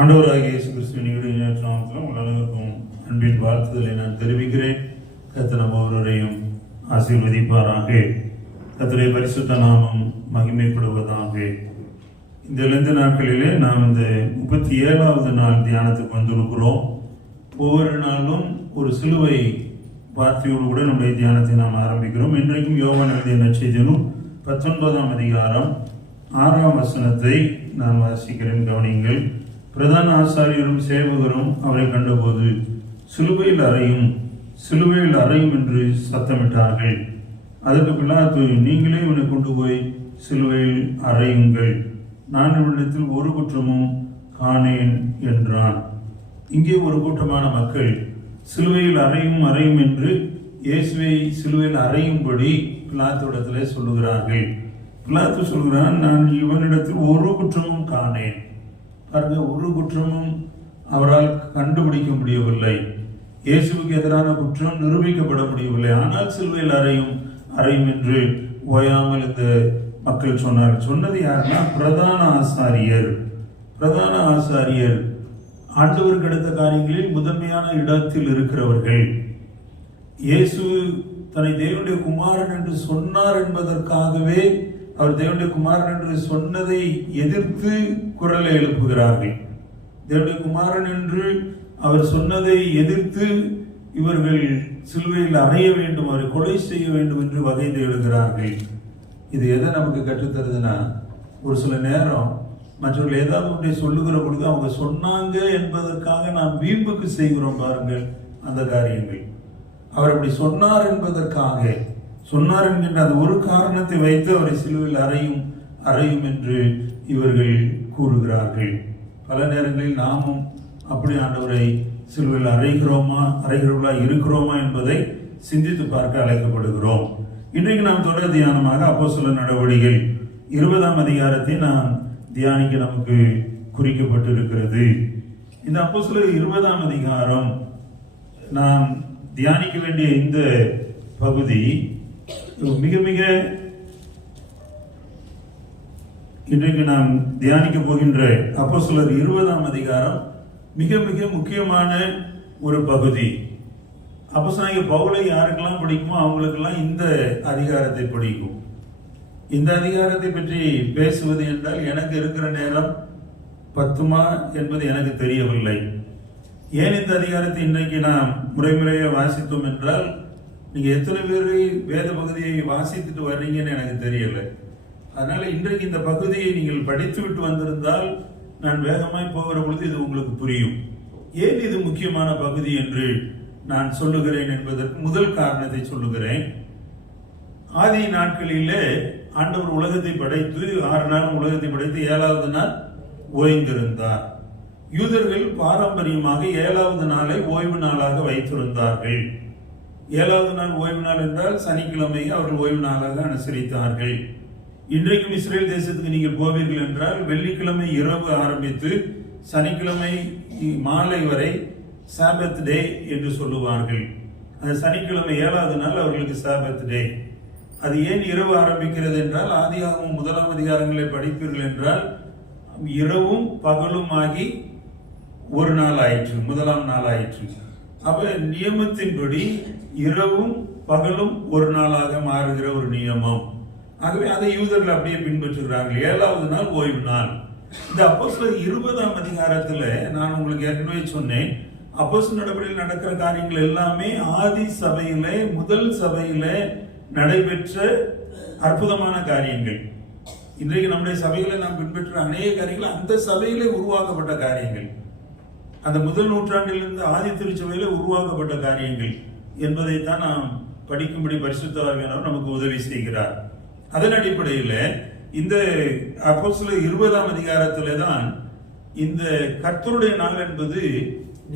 ஆண்டவராகிய இயேசு கிறிஸ்துவின் நாமத்தில் உங்கள் அனைவருக்கும் அன்பின் வாழ்த்துதலை நான் தெரிவிக்கிறேன். கர்த்தர் நம் ஒவ்வொருவரையும் ஆசீர்வதிப்பாராக. கர்த்தருடைய பரிசுத்த நாமம் மகிமைப்படுவதாக. இந்த 2 நாட்களிலே நாம் இந்த 37வது நாள் தியானத்துக்கு வந்திருக்கிறோம். ஒவ்வொரு நாளும் ஒரு சிலுவை வார்த்தையோடு கூட நம்முடைய தியானத்தை நாம் ஆரம்பிக்கிறோம். இன்றைக்கும் யோவான் எழுதிய நற்செய்தியிலும் 19ஆம் அதிகாரம் 6ஆம் வசனத்தை நான் வாசிக்கிறேன், கவனிங்கள். பிரதான ஆசாரியரும் சேவகரும் அவரை கண்டபோது சிலுவையில் அறையும் என்று சத்தமிட்டார்கள். அதற்கு பிலாத்து, நீங்களே இவனை கொண்டு போய் சிலுவையில் அறையுங்கள், நான் இவனிடத்தில் ஒரு குற்றமும் காணேன் என்றான். இங்கே ஒரு கூட்டமான மக்கள் சிலுவையில் அறையும் என்று இயேசுவை சிலுவையில் அறையும்படி பிலாத்துவிடத்திலே சொல்லுகிறார்கள். பிலாத்து சொல்கிறான், நான் இவனிடத்தில் ஒரு குற்றமும் காணேன். பாருங்க, ஒரு குற்றமும் அவரால் கண்டுபிடிக்க முடியவில்லை. இயேசுவுக்கு எதிரான குற்றம் நிரூபிக்கப்பட முடியவில்லை. ஆனால் சிலுவையில் அறையும் என்று ஓயாமல் இந்த மக்கள் சொன்னார்கள். சொன்னது யாருன்னா பிரதான ஆசாரியர் ஆண்டவருக்கு அடுத்த காரியங்களில் முதன்மையான இடத்தில் இருக்கிறவர்கள். இயேசு தன்னை தேவனுடைய குமாரன் என்று சொன்னார் என்பதற்காகவே அவர் தேவனுடைய குமாரன் என்று சொன்னதை எதிர்த்து குரலை எழுப்புகிறார்கள். தேவனுடைய குமாரன் என்று அவர் சொன்னதை எதிர்த்து இவர்கள் சிலுவையில் அறைய வேண்டும், அவரை கொலை செய்ய வேண்டும் என்று வகை தேடுகிறார்கள். இது எதை நமக்கு கற்றுத்தருதுன்னா, ஒரு சில நேரம் மற்றவர்கள் ஏதாவது ஒன்றை சொல்லுகிற பொழுது அவங்க சொன்னாங்க என்பதற்காக நாம் வீம்புக்கு செய்கிறோம். பாருங்கள், அந்த காரியங்கள் அவர் அப்படி சொன்னார் என்பதற்காக சொன்னார் என்கின்ற அந்த ஒரு காரணத்தை வைத்து அவரை சிலுவையில் அறையும் என்று இவர்கள் கூறுகிறார்கள். பல நேரங்களில் நாமும் அப்படி ஆண்டவரை சிலுவையில் அறைகிறவர்களா இருக்கிறோமா என்பதை சிந்தித்து பார்க்க அழைக்கப்படுகிறோம். இன்றைக்கு நாம் தொடர் தியானமாக அப்போஸ்தலர் நடவடிக்கைகள் 20ஆம் அதிகாரத்தை நாம் தியானிக்க நமக்கு குறிக்கப்பட்டிருக்கிறது. இந்த அப்போஸ்தலர் 20ஆம் அதிகாரம் நாம் தியானிக்க வேண்டிய இந்த பகுதி மிக மிக இன்றைக்கு நாம் தியானிக்க போகின்ற அப்போஸ்தலர் 20ஆம் அதிகாரம் மிக மிக முக்கியமான ஒரு பகுதி. அப்போஸ்தலனாகிய பவுலை யாருக்கெல்லாம் பிடிக்குமோ அவங்களுக்கெல்லாம் இந்த அதிகாரத்தை பிடிக்கும். இந்த அதிகாரத்தை பற்றி பேசுவது என்றால் எனக்கு இருக்கிற நேரம் பத்துமா என்பது எனக்கு தெரியவில்லை. ஏன் இந்த அதிகாரத்தை இன்றைக்கு நாம் முறையாக வாசித்தோம் என்றால், நீங்க எத்தனை பேர் வேத பகுதியை வாசித்துட்டு வர்றீங்கன்னு எனக்கு தெரியல. அதனால இன்றைக்கு இந்த பகுதியை நீங்கள் படித்து விட்டு வந்திருந்தால் நான் வேகமாய் போகிற பொழுது இது உங்களுக்கு புரியும். ஏன் இது முக்கியமான பகுதி என்று நான் சொல்லுகிறேன் என்பதற்கு முதல் காரணத்தை சொல்லுகிறேன். ஆதி நாட்களிலே ஆண்டவர் உலகத்தை படைத்து 6 நாள் உலகத்தை படைத்து 7வது நாள் ஓய்ந்திருந்தார். யூதர்கள் பாரம்பரியமாக 7வது நாளை ஓய்வு நாளாக வைத்திருந்தார்கள். 7வது நாள் ஓய்வு நாள் என்றால் சனிக்கிழமையை அவர்கள் ஓய்வு நாளாக அனுசரித்தார்கள். இன்றைக்கும் இஸ்ரேல் தேசத்துக்கு நீங்கள் போவீர்கள் என்றால் வெள்ளிக்கிழமை இரவு ஆரம்பித்து சனிக்கிழமை மாலை வரை சாபத் டே என்று சொல்லுவார்கள். அந்த சனிக்கிழமை 7வது நாள் அவர்களுக்கு சாபத் டே. அது ஏன் இரவு ஆரம்பிக்கிறது என்றால், ஆதியாகமம் 1ஆம் அதிகாரங்களை படிப்பீர்கள் என்றால் இரவும் பகலும் ஆகி ஒரு நாள் ஆயிற்று, 1ஆம் நாள் ஆயிற்று. அப்ப நியமத்தின்படி இரவும் பகலும் ஒரு நாளாக மாறுகிற ஒரு நியமம். ஆகவே அதை யூதர்கள் அப்படியே பின்பற்றுகிறார்கள். 7வது நாள் ஓய்வு நாள். இந்த அப்போஸ்தலர் 20ஆம் அதிகாரத்துல நான் உங்களுக்கு ஏற்கனவே சொன்னேன், அப்போஸ்தலர் நடவடிக்கையில் நடக்கிற காரியங்கள் எல்லாமே ஆதி சபையிலே, முதல் சபையிலே நடைபெற்ற அற்புதமான காரியங்கள். இன்றைக்கு நம்முடைய சபைகளை நாம் பின்பற்ற அநேக காரியங்கள் அந்த சபையிலே உருவாக்கப்பட்ட காரியங்கள், அந்த முதல் நூற்றாண்டிலிருந்து ஆதி திருச்சபையில உருவாக்கப்பட்ட காரியங்கள் என்பதைத்தான் நாம் படிக்கும்படி பரிசுத்த ஆவியானவர் நமக்கு உதவி செய்கிறார். அதன் அடிப்படையில் இந்த அப்போஸ்தலர் 20ஆம் அதிகாரத்திலே தான் இந்த கர்த்தருடைய நாள் என்பது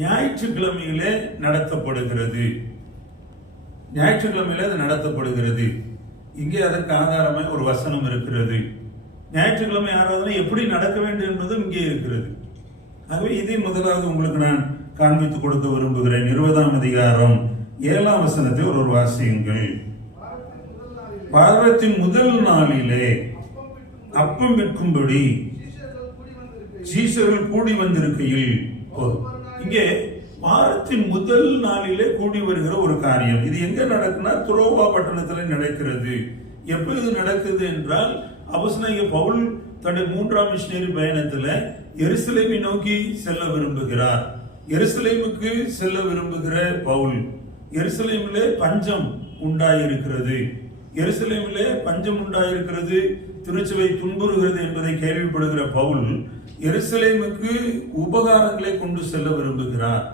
ஞாயிற்றுக்கிழமையிலே நடத்தப்படுகிறது. இங்கே அதற்கு ஆதாரமாய் ஒரு வசனம் இருக்கிறது. ஞாயிற்றுக்கிழமை ஆராதனை எப்படி நடக்க வேண்டும் என்பதும் இங்கே இருக்கிறது. ஆகவே இதை முதலாவது உங்களுக்கு நான் காண்பித்து கொடுக்க விரும்புகிறேன். 20ஆம் அதிகாரம் 7ஆம் வசனத்தை ஒரு வாசியுங்கள். வாரத்தின் முதல் நாளிலே அப்பம் விற்கும்படி சீஷர்கள் கூடி வந்திருக்கையில் போதும். இங்கே வாரத்தின் முதல் நாளிலே கூடி வருகிற ஒரு காரியம். இது எங்க நடக்குன்னா துரோவா பட்டணத்தில் நடக்கிறது. எப்பொழுது நடக்குது என்றால் அப்போஸ்தலனாகிய பவுல் தன்னுடைய 3ஆம் மிஷனரி பயணத்துல எருசலேமை நோக்கி செல்ல விரும்புகிறார். எருசலேமுக்கு செல்ல விரும்புகிற பவுல், எருசலேமிலே பஞ்சம் உண்டாயிருக்கிறது, எருசலேமிலே பஞ்சம் உண்டாயிருக்கிறது, திருச்சபை துன்புறுகிறது என்பதை கேள்விப்படுகிற பவுல் எருசலேமுக்கு உபகாரங்களை கொண்டு செல்ல விரும்புகிறார்.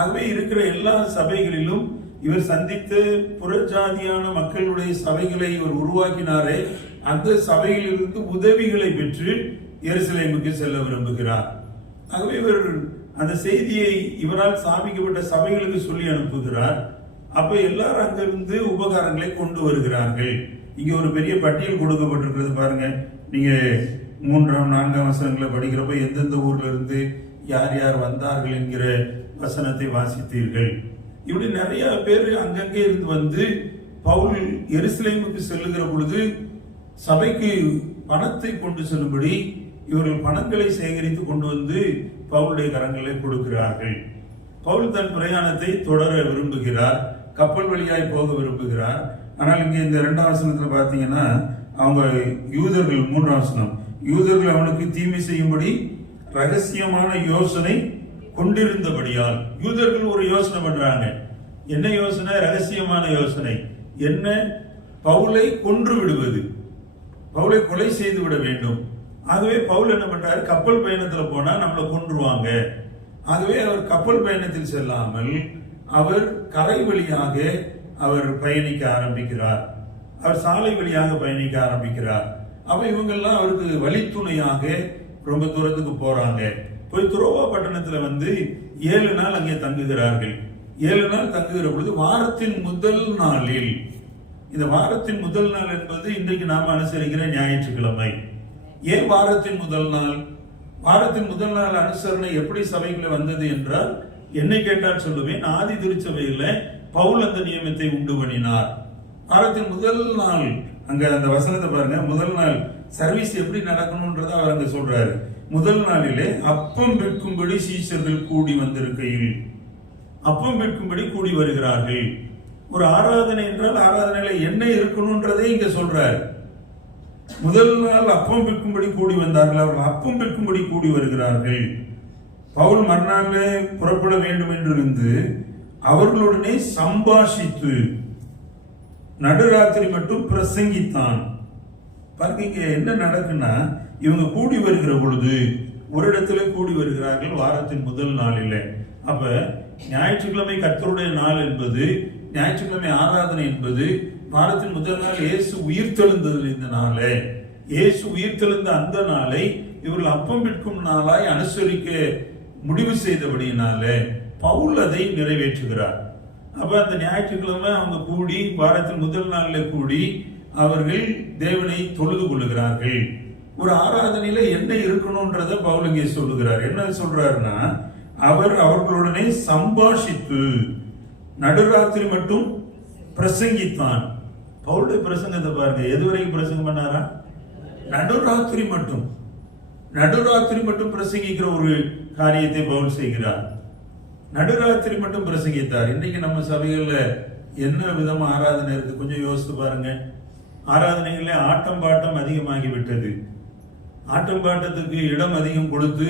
ஆகவே இருக்கிற எல்லா சபைகளிலும் இவர் சந்தித்த புறஜாதியான மக்களுடைய சபைகளை இவர் உருவாக்கினாரே, அந்த சபைகளிலிருந்து உதவிகளை பெற்று எருசலேமுக்கு செல்ல விரும்புகிறார். ஆகவே இவர் அந்த செய்தியை இவரால் ஸ்தாபிக்கப்பட்ட சபைகளுக்கு சொல்லி அனுப்புகிறார். அப்ப எல்லாரும் அங்கிருந்து உபகாரங்களை கொண்டு வருகிறார்கள். இங்க ஒரு பெரிய பட்டியல் கொடுக்கப்பட்டிருக்கிறது பாருங்க. நீங்க 3ஆம் 4ஆம் வசனங்களை படிக்கிறப்ப எந்தெந்த ஊர்ல இருந்து யார் யார் வந்தார்கள் என்கிற வசனத்தை வாசித்தீர்கள். இப்படி நிறைய பேர் அங்கங்கே இருந்து வந்து பவுல் எருசலேமுக்கு செல்லுகிற பொழுது சபைக்கு பணத்தை கொண்டு செல்லும்படி இவர்கள் பணங்களை சேகரித்து கொண்டு வந்து பவுலுடைய கரங்களை கொடுக்கிறார்கள். பவுல் தன் பிரயாணத்தை தொடர விரும்புகிறார், கப்பல் வழியாய் போக விரும்புகிறார். ஆனால் இங்கே இந்த 2ஆம் வசனத்துல பாத்தீங்கன்னா அவங்க யூதர்கள், 3ஆம் வசனம், யூதர்கள் அவனுக்கு தீமை செய்யும்படி ரகசியமான யோசனை கொண்டிருந்தபடியால். யூதர்கள் ஒரு யோசனை பண்றாங்க. என்ன யோசனை? ரகசியமான யோசனை. என்ன? பவுலை கொன்று விடுவது, பவுலை கொலை செய்து விட வேண்டும். ஆகவே பவுல் என்ன பண்றாரு? கப்பல் பயணத்துல போனா நம்மளை கொன்றுவாங்க. ஆகவே அவர் கப்பல் பயணத்தில் செல்லாமல் அவர் கரை வழியாக அவர் பயணிக்க ஆரம்பிக்கிறார். அவர் சாலை வழியாக பயணிக்க ஆரம்பிக்கிறார். அப்ப இவங்கெல்லாம் அவருக்கு வழித்துணையாக ரொம்ப தூரத்துக்கு போறாங்க. போய் துரோவா பட்டணத்துல வந்து 7 நாள் அங்கே தங்குகிறார்கள். 7 நாள் தங்குகிற பொழுது வாரத்தின் முதல் நாளில், இந்த வாரத்தின் முதல் நாள் என்பது இன்றைக்கு நாம அனுசரிக்கிற ஞாயிற்றுக்கிழமை. ஏன் வாரத்தின் முதல் நாள்? வாரத்தின் முதல் நாள் அனுசரணை எப்படி சபைக்குள்ள வந்தது என்றால், என்னை கேட்டால் சொல்லுவேன், ஆதி திருச்சபையில பவுல் அந்த நியமத்தை உண்டு பண்ணினார். வாரத்தின் முதல் நாள் அங்க அந்த வசனத்தை பாருங்க. முதல் நாள் சர்வீஸ் எப்படி நடக்கணும்ன்றத அவர் அங்க சொல்றாரு. முதல் நாளிலே அப்பம் விற்கும்படி சீஷர்கள் கூடி வந்திருக்கையில், அப்பம் விற்கும்படி கூடி வருகிறார்கள். ஒரு ஆராதனை என்றால் ஆராதனையில என்ன இருக்கணும்ன்றதை இங்க சொல்றாரு. முதல் நாள் அப்பம் விற்கும்படி கூடி வந்தார்கள், அவர்கள் அப்பம் விற்கும்படி கூடி வருகிறார்கள். பவுல் மறுநாளே புறப்பட வேண்டும் என்று இருந்து அவர்களுடனே சம்பாஷித்து நடுராத்திரி மட்டும் பிரசங்கித்தான். பாருங்க இங்க என்ன நடக்குன்னா, இவங்க கூடி வருகிற பொழுது ஒரு இடத்துல கூடி வருகிறார்கள் வாரத்தின் முதல் நாளில். அப்ப ஞாயிற்றுக்கிழமை கர்த்தருடைய நாள் என்பது, ஞாயிற்றுக்கிழமை ஆராதனை என்பது வாரத்தின் முதல் நாள் இயேசு உயிர்த்தெழுந்தது. இந்த நாளை, இயேசு உயிர்த்தெழுந்த அந்த நாளை இவர்கள் அப்பம் விற்கும் நாளாய் அனுசரிக்க முடிவு செய்தபடியினால பவுல் அதை நிறைவேற்றுகிறார். அப்ப அந்த ஞாயிற்றுக்கிழமை அவங்க கூடி வாரத்தின் முதல் நாளில் கூடி அவர்கள் தேவனை தொழுது கொள்ளுகிறார்கள். ஒரு ஆராதனையில என்ன இருக்கணும்ன்றத பவுல் இங்கே சொல்லுகிறார். என்ன சொல்றாருன்னா, அவர் அவர்களுடனே சம்பாஷித்து நடுராத்திரி மட்டும் பிரசங்கித்தான். பவுலுடைய பிரசங்கத்தை பாருங்க. எதுவரைக்கும் பிரசங்கம் பண்ணாரா? நடுராத்திரி மட்டும். நடுராத்திரி மட்டும் பிரசங்கிக்கிற ஒரு காரியத்தை பவுல் செய்கிறார். நடுராத்திரி மட்டும் பிரசங்கித்தார். இன்னைக்கு நம்ம சபைகள்ல என்ன விதமா ஆராதனை இருக்கு கொஞ்சம் யோசித்து பாருங்க. ஆராதனைகளே ஆட்டம் பாட்டம் அதிகமாகி விட்டது. ஆட்டம் பாட்டத்துக்கு இடம் அதிகம் கொடுத்து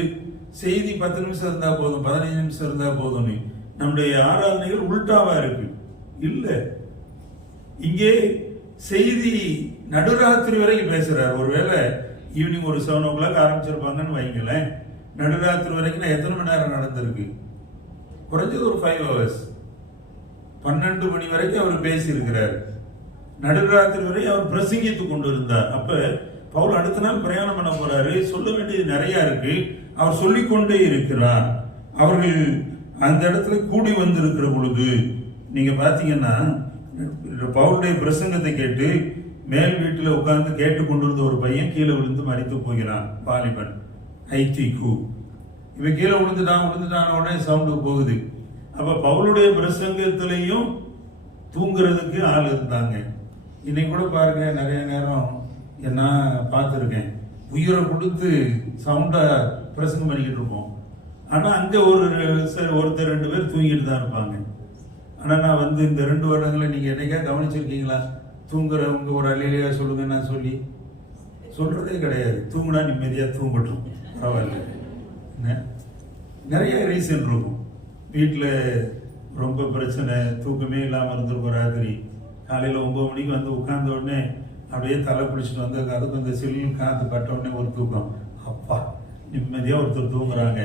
செய்தி 10 நிமிஷம் இருந்தா போதும், 15 நிமிஷம் இருந்தா போதும். நம்முடைய ஆராதனைகள் உள்டாவா இருக்கு. இல்ல, இங்கே செய்தி நடுராத்திரி வரைக்கும் பேசுறாரு. ஒருவேளை ஈவினிங் ஒரு 7 o'clock ஆரம்பிச்சிருப்பாங்கன்னு வைங்களேன், நடுராத்திரி வரைக்கும் எத்தனை மணி நேரம் நடந்திருக்கு? குறைஞ்சது ஒரு 5 hours. 12 மணி வரைக்கும் அவர் பேசி இருக்கிறார். நடுராத்திரி வரை அவர் பிரசங்கித்து கொண்டு இருந்தார். அப்ப பவுல் அடுத்த நாள் பிரயாணம் பண்ண போறாரு. சொல்ல வேண்டியது நிறைய இருக்கு. அவர் சொல்லிக்கொண்டே இருக்கிறார். அவர்கள் அந்த இடத்துல கூடி வந்திருக்கிற பொழுது நீங்க பாத்தீங்கன்னா, பவுலுடைய பிரசங்கத்தை கேட்டு மேல் வீட்டில் உட்கார்ந்து கேட்டு கொண்டிருந்த ஒரு பையன் கீழே விழுந்து மரித்து போகிறான். வாலிபன் ஐத்திகு. இவன் கீழே விழுந்துட்டான உடனே சவுண்டு போகுது. அப்ப பவுலுடைய பிரசங்கத்திலையும் தூங்குறதுக்கு ஆள் இருந்தாங்க. இன்னைக்கு கூட பாருங்க, நிறைய நேரம் நான் பார்த்துருக்கேன், உயிரை கொடுத்து சவுண்டா பிரசங்கம் பண்ணிக்கிட்டு இருப்போம். ஆனா அங்க ஒருத்தர் 2 பேர் தூங்கிட்டு தான் இருப்பாங்க. ஆனா நான் வந்து இந்த 2 வருடங்களை நீங்க என்னைக்கா கவனிச்சிருக்கீங்களா? தூங்குறவங்க ஒரு அல்லேலூயா சொல்லுங்க நான் சொல்லி சொல்றதே கிடையாது. தூங்குனா நிம்மதியா தூங்கட்டும், பரவாயில்ல. நிறைய ரீசன் இருக்கும். வீட்டில் ரொம்ப பிரச்சனை, தூக்கமே இல்லாமல் இருந்திருக்கும். ராத்திரி காலையில் 9 மணிக்கு வந்து உட்கார்ந்த உடனே அப்படியே தலை பிடிச்சிட்டு வந்து அதுக்கு இந்த சில்லு காற்று பட்ட உடனே ஒரு தூக்கம். அப்பா நிம்மதியாக ஒருத்தர் தூங்குறாங்க,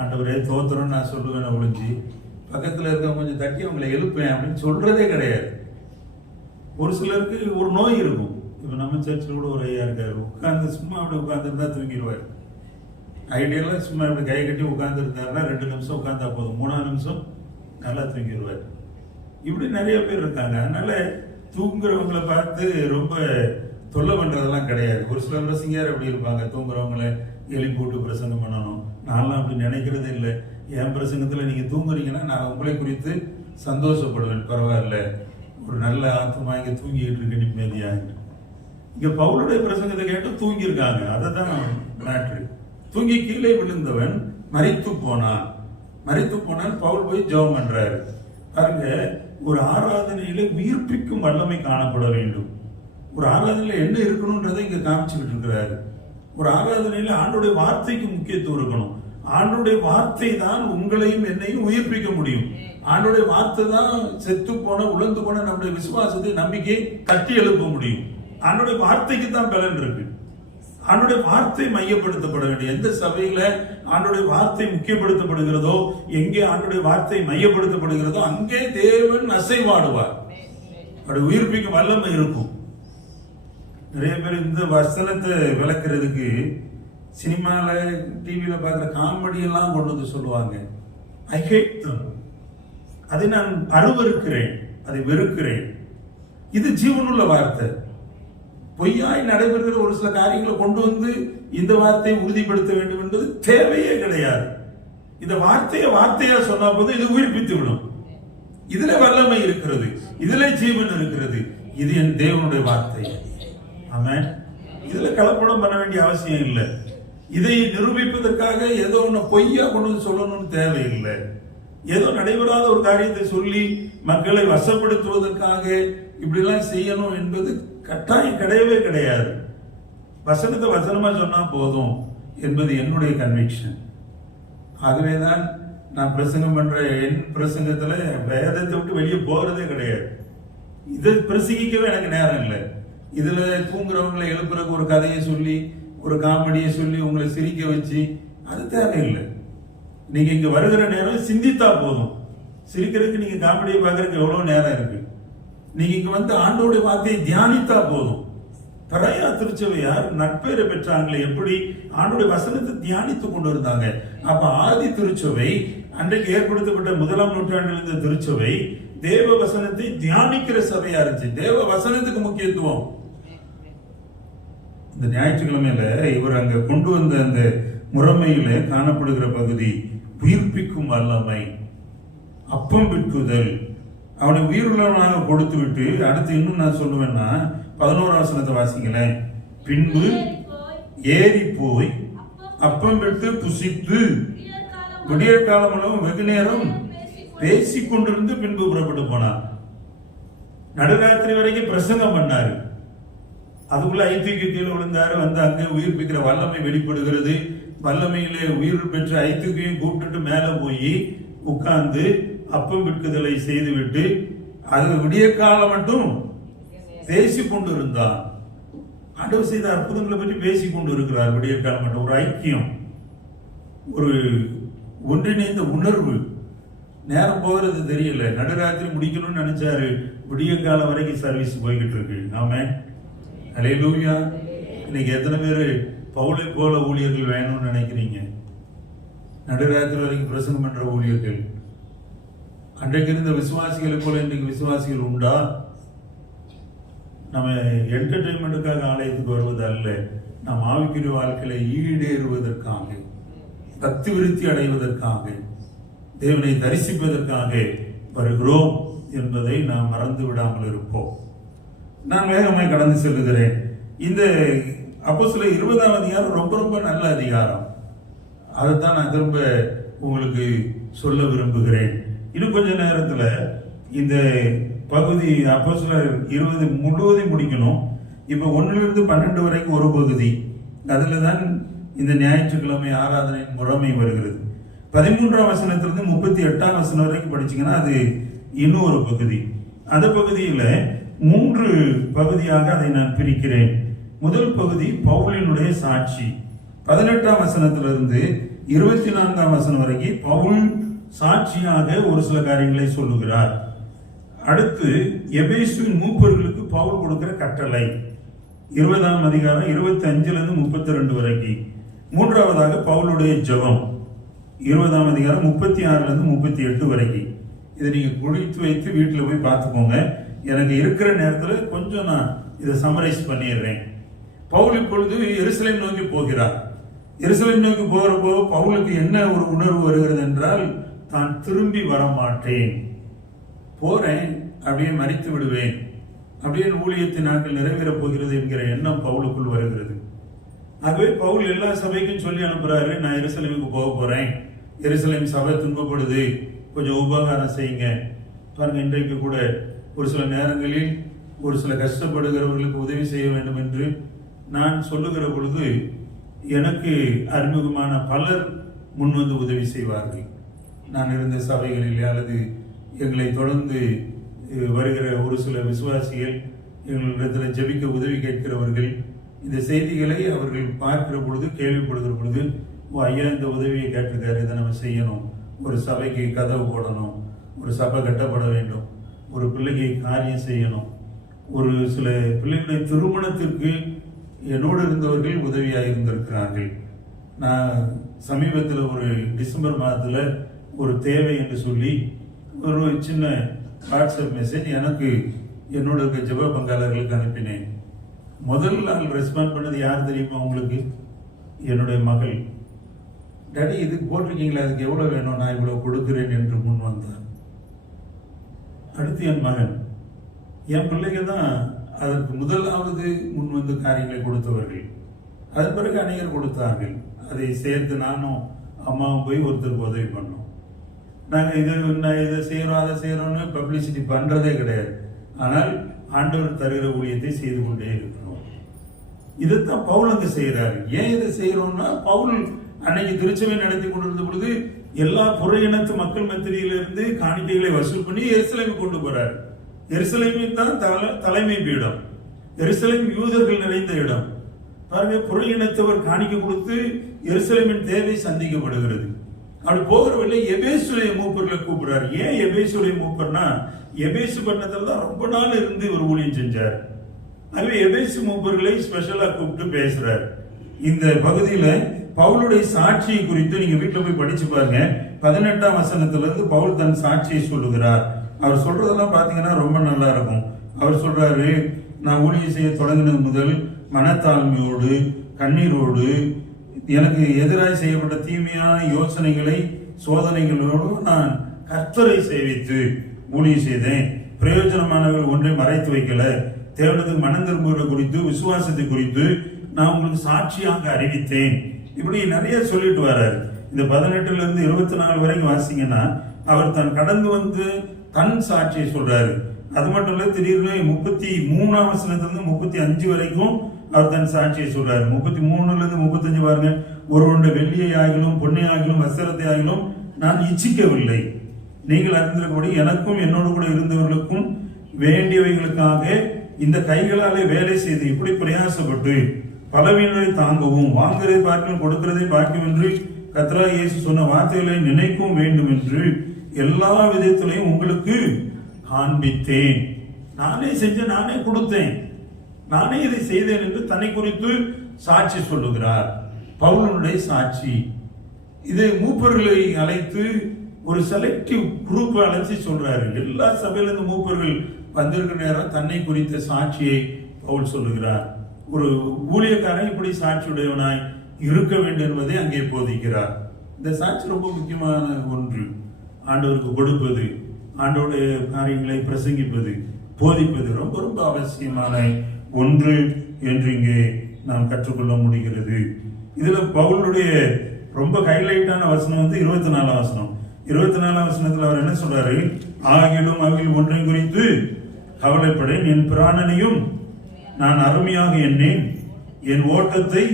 ஆண்டவரே தோத்துறோன்னு நான் சொல்லுவேன். ஒழிஞ்சு பக்கத்தில் இருக்கவங்க கொஞ்சம் தட்டி அவங்களை எழுப்பேன் அப்படின்னு சொல்றதே கிடையாது. ஒரு சிலருக்கு ஒரு நோய் இருக்கும். இப்போ நம்ம சர்ச்சில் கூட ஒரு ஐயா இருக்காரு, உட்காந்து சும்மா அப்படி உட்காந்துருந்தா தூங்கிடுவார். ஐடியெல்லாம் சும்மா இப்படி கை கட்டி உட்கார்ந்து இருந்தாருன்னா 2 நிமிஷம் உட்கார்ந்தா போதும், 3ஆம் நிமிஷம் நல்லா தூங்கிடுவார். இப்படி நிறைய பேர் இருக்காங்க. அதனால தூங்குறவங்களை பார்த்து ரொம்ப தொல்லை பண்றதெல்லாம் கிடையாது. ஒரு சில பிரசங்கர் அப்படி இருப்பாங்க, தூங்குறவங்களை எழுப்பி விட்டு பிரசங்கம் பண்ணணும். நான்லாம் அப்படி நினைக்கிறதே இல்லை. என் பிரசங்கத்துல நீங்க தூங்குறீங்கன்னா நான் உங்களை குறித்து சந்தோஷப்படுவேன். பரவாயில்ல, ஒரு நல்ல ஆத்மா இங்க தூங்கிட்டு இருக்கு நிம்மதியா. இங்க பவுலுடைய பிரசங்கத்தை கேட்டு தூங்கி இருக்காங்க. அதை தான் மேட்ரு. தூங்கி கீழே விழுந்தவன் மரித்து போனான். பவுல் போய் ஜெபம் பண்றாரு. பாருங்க, ஒரு ஆராதனையில உயிர்ப்பிக்கும் வல்லமை காணப்பட வேண்டும். ஒரு ஆராதனையில என்ன இருக்கணும்ன்றதை இங்க காமிச்சுக்கிட்டு இருக்கிறாரு. ஒரு ஆராதனையில ஆண்டுடைய வார்த்தைக்கு முக்கியத்துவம் இருக்கணும். ஆண்டுடைய வார்த்தை தான் உங்களையும் என்னையும் உயிர்ப்பிக்க முடியும். ஆண்டுடைய வார்த்தை தான் செத்து போன உழந்து போன நம்முடைய விசுவாசத்தை நம்பிக்கை கட்டி எழுப்ப முடியும். ஆண்டுடைய வார்த்தைக்கு தான் பலன் இருக்கு. ஆண்டுடைய வார்த்தை மையப்படுத்தப்பட வேண்டும். எந்த சபையில ஆண்டுடைய வார்த்தை முக்கியப்படுத்தப்படுகிறதோ, எங்கே ஆண்டுடைய வார்த்தை மையப்படுத்தப்படுகிறதோ அங்கே தேவன் அசைவாடுவார். அப்படி உயிர்ப்பிக்கும் வல்லமை இருக்கும். நிறைய பேர் இந்த வசனத்தை விளக்குறதுக்கு சினிமால டிவியில பார்க்குற காமெடி எல்லாம் கொண்டு வந்து சொல்லுவாங்க. ஐ ஹேட் தம், அதை நான் அருவருக்கிறேன், அதை வெறுக்கிறேன். இது ஜீவனுள்ள வார்த்தை. பொய்யாய் நடைபெறுகிற ஒரு சில காரியங்களை கொண்டு வந்து இந்த வார்த்தையை உறுதிப்படுத்த வேண்டும் என்பது தேவையே கிடையாது. இந்த வார்த்தையா சொன்ன போது இது உயிர்ப்பித்து விடும். இதுல வல்லமை இருக்கிறது, இதுல ஜீவன் இருக்கிறது. இது என் தேவனுடைய வார்த்தை. ஆமென். இதுல கலப்படம் பண்ண வேண்டிய அவசியம் இல்லை. இதை நிரூபிப்பதற்காக ஏதோ ஒண்ணு பொய்யா கொண்டு வந்து சொல்லணும்னு தேவையில்லை. ஏதோ நடைபெறாத ஒரு காரியத்தை சொல்லி மக்களை வசப்படுத்துவதற்காக இப்படி எல்லாம் செய்யணும் என்பது கட்டாயம் கிடையவே கிடையாது. வசனத்தை வசனமா சொன்னா போதும் என்பது என்னுடைய கன்விக்ஷன். ஆகவேதான் நான் பிரசங்கம் பண்ற என் பிரசங்கத்துல வேதத்தை விட்டு வெளியே போறதே கிடையாது. இதை பிரசங்கிக்கவே எனக்கு நேரம் இல்லை. இதுல தூங்குறவங்களை எழுப்புறக்கு ஒரு கதையை சொல்லி, ஒரு காமெடியை சொல்லி உங்களை சிரிக்க வச்சு அது தேவையில்லை. நீங்க இங்க வருகிற நேரம் சிந்தித்தா போதும். சிரிக்கிறதுக்கு நீங்க காமெடியை பார்க்கறதுக்கு எவ்வளவு நேரம் இருக்கு. நீங்க இங்க வந்து ஆண்டோடைய வார்த்தையை தியானித்தா போதும். பழைய திருச்சபையார் நட்பேரை பெற்றாங்களே, எப்படி ஆண்டோடைய வசனத்தை தியானித்து கொண்டு இருந்தாங்க. அப்ப ஆதி திருச்சபை, அன்றைக்கு ஏற்படுத்தப்பட்ட 1ஆம் நூற்றாண்டில் இருந்த திருச்சபை தேவ வசனத்தை தியானிக்கிற சபையா இருந்துச்சு. தேவ வசனத்துக்கு முக்கியத்துவம். இந்த ஞாயிற்றுக்கிழமையில இவர் அங்க கொண்டு வந்த அந்த முறைமையில காணப்படுகிற பகுதி உயிர்ப்பிக்கும் வல்லமை, அப்பம் விற்குதல், அவனை உயிருள்ளவனாக கொடுத்து விட்டு, அடுத்து இன்னும் நான் சொல்லுவேன்னா 11ஆம் வசனத்தை வாசிங்களேன். பின்பு ஏறி போய் அப்பம் விட்டு புசித்து விடிய காலம் வெகு நேரம் பேசிக் கொண்டிருந்து பின்பு புறப்பட்டு போனார். நடுராத்திரி வரைக்கும் பிரசங்கம் பண்ணாரு. அதுக்குள்ள ஐத்துக்கு கீழே விழுந்தாரு. வந்து அங்கே உயிர்ப்பிக்கிற வல்லமை வெளிப்படுகிறது. வல்லமையிலே உயிர் பெற்ற ஐத்துக்கையும் கூப்பிட்டுட்டு மேல போய் உட்கார்ந்து அப்பம் விற்குதலை செய்துவிட்டு அது விடிய காலம் மட்டும் பேசிக் கொண்டு இருந்தார். ஆண்டவர் செய்த அற்புதங்களை பற்றி பேசிக் கொண்டு இருக்கிறார். விடிய காலம் மட்டும் ஒரு ஐக்கியம், ஒரு ஒன்றிணைந்த உணர்வு. நேரம் போகிறது தெரியல. நடுராத்திரி முடிக்கணும்னு நினைச்சாரு, விடிய காலம் வரைக்கும் சர்வீஸ் போய்கிட்டு இருக்கு. நாம அல்லேலூயா. இன்னைக்கு எத்தனை பேர் பவுலை போல ஊழியர்கள் வேணும்னு நினைக்கிறீங்க? நடுராத்திரி வரைக்கும் பிரசங்கம் பண்ற ஊழியர்கள். அன்றைக்கு இருந்த விசுவாசிகளை போல இன்றைக்கு விசுவாசிகள் உண்டா? நம்ம என்டர்டைன்மெண்ட்டுக்காக ஆலயத்துக்கு வருவது அல்ல, நாம் ஆவிக்குரிய வாழ்க்கையில ஈடேறுவதற்காக, பக்தி விருத்தி அடைவதற்காக, தேவனை தரிசிப்பதற்காக வருகிறோம் என்பதை நாம் மறந்து விடாமல் இருப்போம். நான் வேகமாய் கடந்து செல்லுகிறேன். இந்த அப்போஸ்தலர் 20ஆம் அதிகாரம் ரொம்ப ரொம்ப நல்ல அதிகாரம். அதைத்தான் நான் திரும்ப உங்களுக்கு சொல்ல விரும்புகிறேன். இன்னும் கொஞ்ச நேரத்துல இந்த பகுதி அப்போஸ்தலர் 20 முழுவதையும் முடிக்கணும். இப்ப 1 to 12 வரைக்கும் ஒரு பகுதி, அதுலதான் இந்த ஞாயிற்றுக்கிழமை ஆராதனையின் முறைமை வருகிறது. 13ஆம் வசனத்திலிருந்து 38ஆம் வசனம் வரைக்கும் படிச்சீங்கன்னா அது இன்னும் ஒரு பகுதி. அந்த பகுதியில 3 பகுதியாக அதை நான் பிரிக்கிறேன். முதல் பகுதி பவுலினுடைய சாட்சி. 18ஆம் வசனத்திலிருந்து 24ஆம் வசனம் வரைக்கும் பவுல் சாட்சியாக ஒரு சில காரியங்களை சொல்லுகிறார். அடுத்து எபேசுவின் மூப்பர்களுக்கு பவுல் கொடுக்கிற கட்டளை, 20ஆம் அதிகாரம் 25லிருந்து 32 வரைக்கும். மூன்றாவதாக பவுலுடைய ஜெபம், 20ஆம் அதிகாரம் 36லிருந்து 38 வரைக்கும். இதை நீங்க குறித்து வைத்து வீட்டில் போய் பார்த்துக்கோங்க. எனக்கு இருக்கிற நேரத்தில் கொஞ்சம் நான் இதை சமரைஸ் பண்ணிடுறேன். பவுல் இப்பொழுது எருசலேம் நோக்கி போகிறார். எருசலேம் நோக்கி போகிறப்போ பவுலுக்கு என்ன ஒரு உணர்வு வருகிறது என்றால், தான் திரும்பி வர மாட்டேன், போறேன், அப்படியே மறித்து விடுவேன், அப்படியே ஊழியத்தின் நாட்கள் நிறைவேறப் போகிறது என்கிற எண்ணம் பவுலுக்குள் வருகிறது. ஆகவே பவுல் எல்லா சபைக்கும் சொல்லி அனுப்புறாரு, நான் எருசலேமுக்கு போக போறேன், எருசலேம் சபை துன்பப்படுது, கொஞ்சம் உபகாரம் செய்யுங்க. பாருங்க, இன்றைக்கு கூட ஒரு சில நேரங்களில் ஒரு சில கஷ்டப்படுகிறவர்களுக்கு உதவி செய்ய வேண்டும் என்று நான் சொல்லுகிற பொழுது எனக்கு அறிமுகமான பலர் முன்வந்து உதவி செய்வார்கள். நான் இருந்த சபைகளிலே அல்லது எங்களை தொடர்ந்து வருகிற ஒரு சில விசுவாசிகள் எங்களிடத்தில் ஜெபிக்க உதவி கேட்கிறவர்கள் இந்த செய்திகளை அவர்கள் பார்க்கிற பொழுது, கேள்விப்படுகிற பொழுது, ஐயா இந்த உதவியை கேட்டிருக்காரு, இதை நம்ம செய்யணும், ஒரு சபைக்கு கதவு போடணும், ஒரு சபை கட்டப்பட வேண்டும், ஒரு பிள்ளைக்கு காரியம் செய்யணும், ஒரு சில பிள்ளைகளுடைய திருமணத்திற்கு என்னோடு இருந்தவர்கள் உதவியாக இருந்திருக்கிறார்கள். நான் சமீபத்தில் ஒரு டிசம்பர் மாதத்தில் ஒரு தேவை என்று சொல்லி ஒரு சின்ன வாட்ஸ்அப் மெசேஜ் எனக்கு என்னோட இருக்க ஜெப பங்காளர்களுக்கு அனுப்பினேன். முதல் நாள் ரெஸ்பாண்ட் பண்ணது யார் தெரியுமா உங்களுக்கு? என்னுடைய மகள். டாடி இதுக்கு போட்டிருக்கீங்களா, அதுக்கு எவ்வளோ வேணும், நான் இவ்வளோ கொடுக்குறேன் என்று முன் வந்தார். அடுத்து என் மகன். என் பிள்ளைங்க தான் அதற்கு முதலாவது முன் வந்து காரியங்களை கொடுத்தவர்கள். அதன் பிறகு அநேகர் கொடுத்தார்கள். அதை சேர்த்து நானும் அம்மாவும் போய் ஒருத்தருக்கு உதவி பண்ணோம். நாங்கள் இதை செய்கிறோம் அதை செய்கிறோம்னு பப்ளிசிட்டி பண்ணுறதே கிடையாது. ஆனால் ஆண்டவர் தருகிற ஊழியத்தை செய்து கொண்டே இருக்கிறோம். இதைத்தான் பவுல் அங்கு செய்கிறாரு. ஏன் இதை செய்கிறோம்னா, பவுல் அன்னைக்கு திருச்சபை நடத்தி கொண்டிருந்த பொழுது எல்லா புற இனத்து மக்கள் மத்தியிலிருந்து காணிக்கைகளை வசூல் பண்ணி எருசலேமை கொண்டு போறாரு. எருசலேமில் தான் தலைமை பீடம். எருசலேம் யூதர்கள் நிறைந்த இடம். பாருங்க, புற இனத்தவர் காணிக்கை கொடுத்து எருசலேமின் தேவை சந்திக்கப்படுகிறது. அப்படி போகிற வழியில எபேசுடைய மூப்பர்களை கூப்பிடுறாரு. ஏன் எபேசுடைய மூப்பர்னா, எபேசு பட்டணத்துல தான் ரொம்ப நாள் இருந்து ஒரு ஊழியம் செஞ்சார். ஆகவே எபேசு மூப்பர்களை ஸ்பெஷலா கூப்பிட்டு பேசுறாரு. இந்த பகுதியில பவுலுடைய சாட்சியை குறித்து நீங்க வீட்டுல போய் படிச்சு பாருங்க. 18ஆம் வசனத்திலிருந்து பவுல் தன் சாட்சியை சொல்லுகிறார். அவர் சொல்றதெல்லாம் பாத்தீங்கன்னா ரொம்ப நல்லா இருக்கும். அவர் சொல்றாரு, நான் ஊழியம் செய்ய தொடங்கினது முதல் மனத்தாழ்மையோடு கண்ணீரோடு எனக்கு எதிராக செய்யப்பட்ட தீமையான யோசனைகளை சோதனைகளோடு நான் கர்த்தரை சேவித்து ஊழியம் செய்தேன். பிரயோஜனமானவர்கள் ஒன்றை மறைத்து வைக்கல. தேவனுக்கு மனம் திரும்புகிற குறித்து விசுவாசத்தை குறித்து நான் உங்களுக்கு சாட்சியாக அறிவித்தேன். இப்படி நிறைய சொல்லிட்டு வர்றாரு. இந்த 18லிருந்து 24 வரைக்கும் வாசிங்கன்னா அவர் தான் கடந்து வந்து தன் சாட்சியை சொல்றாரு. அது மட்டும் இல்ல, திடீர்னு 33ஆம் வசனத்திலிருந்து 35 வரைக்கும் அவர் தன் சாட்சியை சொல்றாரு. 33லிருந்து 35 பாருங்க. ஒருவனுடைய வெள்ளியை ஆகிலும் பொன்னை ஆகிலும் வஸ்திரத்தை ஆகிலும் நான் இச்சிக்கவில்லை. நீங்கள் அறிந்திருக்கபடி எனக்கும் என்னோடு கூட இருந்தவர்களுக்கும் வேண்டியவைகளுக்காக இந்த கைகளாலே வேலை செய்து இப்படி பிரயாசப்பட்டு பலவீனரை தாங்கவும் வாங்குறதை பார்க்க கொடுக்கிறதை பார்க்கும் என்று கர்த்தராகிய இயேசு சொன்ன வார்த்தைகளை நினைக்கவும் வேண்டும் என்று எல்லா விதத்திலையும் உங்களுக்கு காண்பித்தேன். நானே செஞ்ச, நானே கொடுத்தேன், நானே இதை செய்தேன் என்று தன்னை குறித்து சாட்சி சொல்லுகிறார். பவுலுடைய சாட்சி இது மூப்பர்களை அழைத்து ஒரு செலக்டிவ் குரூப் அழைச்சி சொல்றாரு. எல்லா சபையிலிருந்து மூப்பர்கள் வந்திருக்கிற நேரம் தன்னை குறித்த சாட்சியை பவுல் சொல்லுகிறார். ஒரு ஊழியக்காரன் இப்படி சாட்சியுடையவனாய் இருக்க வேண்டும் என்பதை அங்கே போதிக்கிறார். இந்த சாட்சி ரொம்ப முக்கியமான ஒன்று. ஆண்டவருக்கு கொடுப்பது, ஆண்டவருடைய காரியங்களை பிரசங்கிப்பது, போதிப்பது ரொம்ப ரொம்ப அவசியமான ஒன்று என்று இங்கே நாம் கற்றுக்கொள்ள முடிகிறது. இதுல பவுலுடைய ரொம்ப ஹைலைட்டான வசனம் வந்து 24 வசனம். 24 வசனத்துல அவர் என்ன சொல்றாரு? ஆகிலும் அவைகள் ஒன்றையும் குறித்து கவலைப்படேன், என் பிராணனையும் நான் அருமையாக எண்ணேன், என் ஓட்டத்தை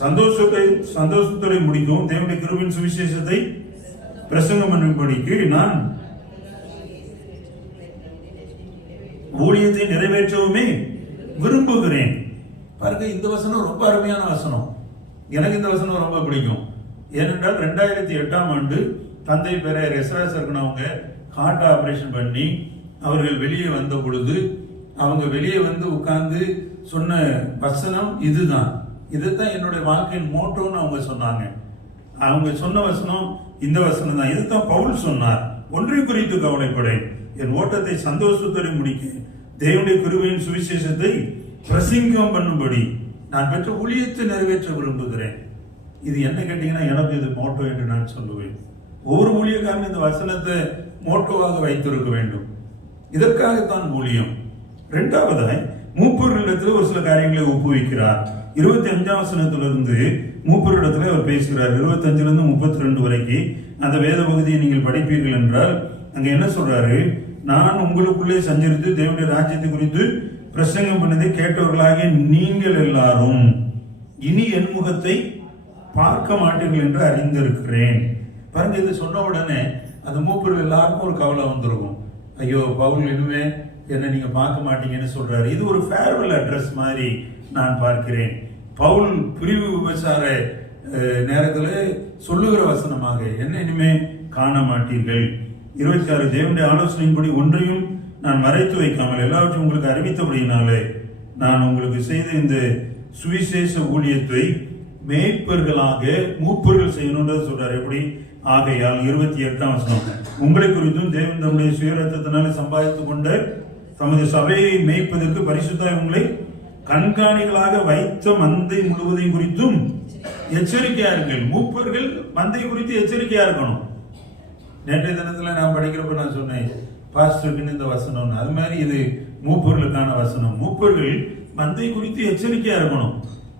சந்தோஷத்தோடு முடிக்கவும் தேவனுடைய கிருபையின் சுவிசேஷத்தை பிரசங்கம் பண்ணும்படிக்கு நான் ஊழியத்தை நிறைவேற்றவுமே விரும்புகிறேன். பாருங்க, இந்த வசனம் ரொம்ப அருமையான வசனம். எனக்கு இந்த வசனம் ரொம்ப பிடிக்கும். ஏனென்றால் 2008ஆம் ஆண்டு தந்தை பெரியார் எஸ்ராஸ் அவங்க ஹார்ட் ஆபரேஷன் பண்ணி அவர்கள் வெளியே வந்த பொழுது அவங்க வெளியே வந்து உட்கார்ந்து சொன்ன வசனம் இதுதான். இதுதான் என்னுடைய வாழ்க்கையின் மோட்டோன்னு அவங்க சொன்னாங்க. அவங்க சொன்ன வசனம் இந்த வசனம் தான். இதுதான் பவுல் சொன்னார். ஒன்றை குறித்து கவலைப்படேன், என் ஓட்டத்தை சந்தோஷத்தோடு முடிக்க தேவனுடைய கிருபையின் சுவிசேஷத்தை பிரசங்கம் பண்ணும்படி நான் பெற்ற ஊழியத்தை நிறைவேற்ற விரும்புகிறேன். இது என்ன கேட்டீங்கன்னா, எனக்கு இது மோட்டோ என்று நான் சொல்லுவேன். ஒவ்வொரு ஊழியக்காரன் இந்த வசனத்தை மோட்டோவாக வைத்திருக்க வேண்டும். இதற்காகத்தான் ஊழியம். இரண்டாவதாய் மூப்பர்களிடத்தில் ஒரு சில காரியங்களை ஒப்புவிக்கிறார். 25ஆம் வசனத்திலிருந்து மூப்பரிடத்தில் அவர் பேசுகிறார். 25லிருந்து 32 வரைக்கும் அந்த வேத பகுதியை நீங்கள் படிப்பீர்கள் என்றால் அங்க என்ன சொல்றாரு? நான் உங்களுக்குள்ளே சஞ்சரித்து தேவனுடைய ராஜ்யத்தை குறித்து பிரசங்கம் பண்ணதை கேட்டவர்களாகிய நீங்கள் எல்லாரும் இனி என் முகத்தை பார்க்க மாட்டீர்கள் என்று அறிந்திருக்கிறேன். பாருங்க, இது சொன்ன உடனே அந்த மூப்பர்கள் எல்லாருக்கும் ஒரு கவலை வந்திருக்கும். ஐயோ, பவுல் இனிமே என்ன நீங்க பார்க்க மாட்டீங்கன்னு சொல்றாரு. இது ஒரு ஃபேர்வெல் அட்ரஸ் மாதிரி நான் பார்க்கிறேன். பவுல் பிரிவு விபச்சார நேரத்தில் சொல்லுகிற வசனமாக என்ன இனிமே காண மாட்டீர்கள். 26 தேவனுடைய ஆலோசனையின்படி ஒன்றையும் நான் மறைத்து வைக்காமல் எல்லாவற்றையும் உங்களுக்கு அறிவித்தபடியினாலே நான் உங்களுக்கு செய்த இந்த சுவிசேஷ ஊழியத்தை மேய்ப்பர்களாக மூப்பர்கள் செய்யணும்ன்றது சொல்றாரு. எப்படி? ஆகையால் 28ஆம் வசனம், உங்களை குறித்தும் தேவன் தம்முடைய சுயரத்தத்தினாலே சம்பாதித்துக் கொண்ட தமது சபையை மேய்ப்பதற்கு பரிசுத்தாய் உங்களை கண்காணிகளாக வைத்த மந்தை முழுவதையும் குறித்தும் எச்சரிக்கையா இருங்கள். மூப்பர்கள் மந்தை குறித்து எச்சரிக்கையா இருக்கணும். நேற்றைய தினத்துல நான் படிக்கிறப்ப நான் சொன்னேன், பாஸ்டருக்குன்னு இந்த வசனம். அது மாதிரி இது மூப்பர்களுக்கான வசனம். மூப்பர்கள் மந்தை குறித்து எச்சரிக்கையா இருக்கணும்.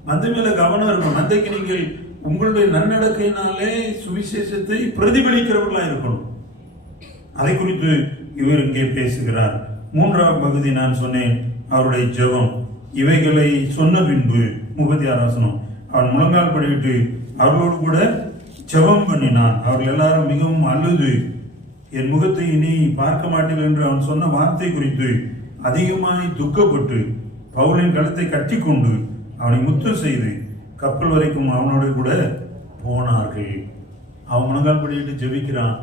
மந்தை மேல கவனம் இருக்கணும். மந்தைக்கு நீங்கள் உங்களுடைய நன்னடக்கையினாலே சுவிசேஷத்தை பிரதிபலிக்கிறவர்களா இருக்கணும். அதை குறித்து இவர் இங்கே பேசுகிறார். 3ஆம் பகுதி நான் சொன்னேன், அவருடைய ஜெபம். இவைகளை சொன்ன பின்பு 36ஆம் வசனம், அவன் முழங்கால் படிவிட்டு அவர்களோடு கூட ஜெபம் பண்ணினான். அவர்கள் எல்லாரும் மிகவும் அழுது என் முகத்தை இனி பார்க்க மாட்டீர்கள் என்று அவன் சொன்ன வார்த்தை குறித்து அதிகமாய் துக்கப்பட்டு பவுலின் கழுத்தை கட்டி கொண்டு அவனை முத்தம் செய்து கப்பல் வரைக்கும் அவனோட கூட போனார்கள். அவன் முழங்கால் படிவிட்டு ஜெபிக்கிறான்.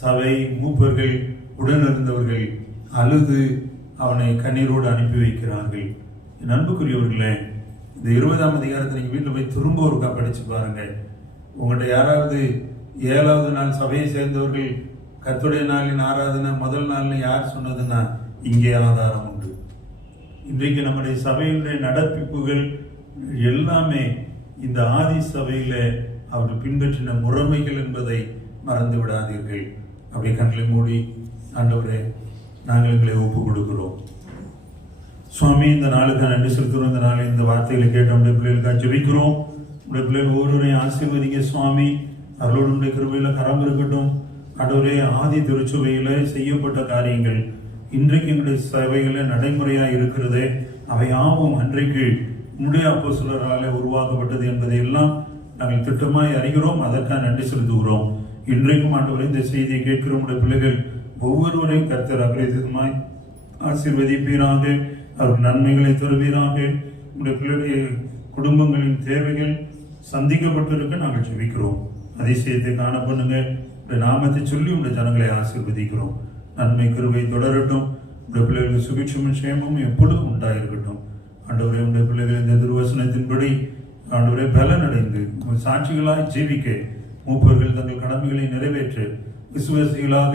சபை மூப்பர்கள் உடன் இருந்தவர்கள் அழுது அவனை கண்ணீரோடு அனுப்பி வைக்கிறார்கள். என் அன்புக்குரியவர்களே, இந்த 20ஆம் அதிகாரத்தை நீங்க வீட்டில் போய் திரும்ப ஒருக்கா படிச்சு பாருங்க. உங்கள்கிட்ட யாராவது 7வது நாள் சபையை சேர்ந்தவர்கள் கர்த்தருடைய நாளின் ஆராதனை முதல் நாள்னு யார் சொன்னதுன்னா இங்கே ஆதாரம் உண்டு. இன்றைக்கு நம்முடைய சபையினுடைய நடப்பிப்புகள் எல்லாமே இந்த ஆதி சபையில அவர்கள் பின்பற்றின முறைமைகள் என்பதை மறந்து விடாதீர்கள். அப்படி கண்களை மூடி, ஆண்டவரே நாங்கள் எங்களை ஒப்பு கொடுக்கிறோம். சுவாமி, இந்த நாளுக்கு நன்றி செலுத்துகிறோம். இந்த நாளில் இந்த வார்த்தைகளை கேட்ட நம்முடைய பிள்ளைகளுக்காக ஜெபிக்கிறோம். நம்முடைய பிள்ளைகள் ஒவ்வொருவரையும் ஆசீர்வதிங்க சுவாமி. அவர்களோடு நம்முடைய கிருபையில கரம் இருக்கட்டும். ஆண்டவரே, ஆதி திருச்சபையில செய்யப்பட்ட காரியங்கள் இன்றைக்கு எங்களுடைய சபையில நடைமுறையா இருக்கிறது. அவை ஆவும் அன்றைக்கு உம்முடைய அப்போஸ்தலராலே உருவாக்கப்பட்டது என்பதை எல்லாம் நாங்கள் திட்டமாய் அறிகிறோம். அதற்காக நன்றி செலுத்துகிறோம். இன்றைக்கும் ஆண்டவரே, இந்த செய்தியை கேட்கிற நம்முடைய பிள்ளைகள் ஒவ்வொருவரையும் கர்த்தர் அபரிதமாய் ஆசீர்வதிப்பீராக. அவர் நன்மைகளை தருவீராக. நம்முடைய பிள்ளைகளுடைய குடும்பங்களின் தேவைகள் சந்திக்கப்பட்டிருக்க நாங்கள் ஜெபிக்கிறோம். அதிசயத்தை காண பண்ணுங்க. நாமத்தை சொல்லி உடைய ஜனங்களை ஆசீர்வதிக்கிறோம். நன்மை கிருபை தொடரட்டும். உடைய பிள்ளைகளுக்கு சுபிட்சமும் சேமமும் எப்பொழுதும் உண்டாயிருக்கட்டும். ஆண்டவரே, உடைய பிள்ளைகள் இந்த திருவசனத்தின்படி ஆண்டவரே பலன் அடைந்து சாட்சிகளாய் ஜீவிக்க மூப்பர்கள் தங்கள் கடமைகளை நிறைவேற்ற விசுவாசிகளாக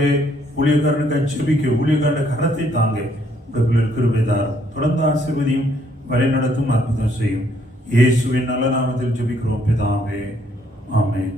ஊழியக்காரனுக்கு ஜெபிக்க ஊழியக்காரனுடைய கரத்தை தாங்க உடைய பிள்ளைகள் கிருபை தாரும். தொடர்ந்து ஆசீர்வதியும் வழி நடத்தும் அற்புதம் செய்யும். இயேசுவின் நல்ல நாமத்தில் ஜெபிக்கிறோம் பிதாவே. ஆமென்.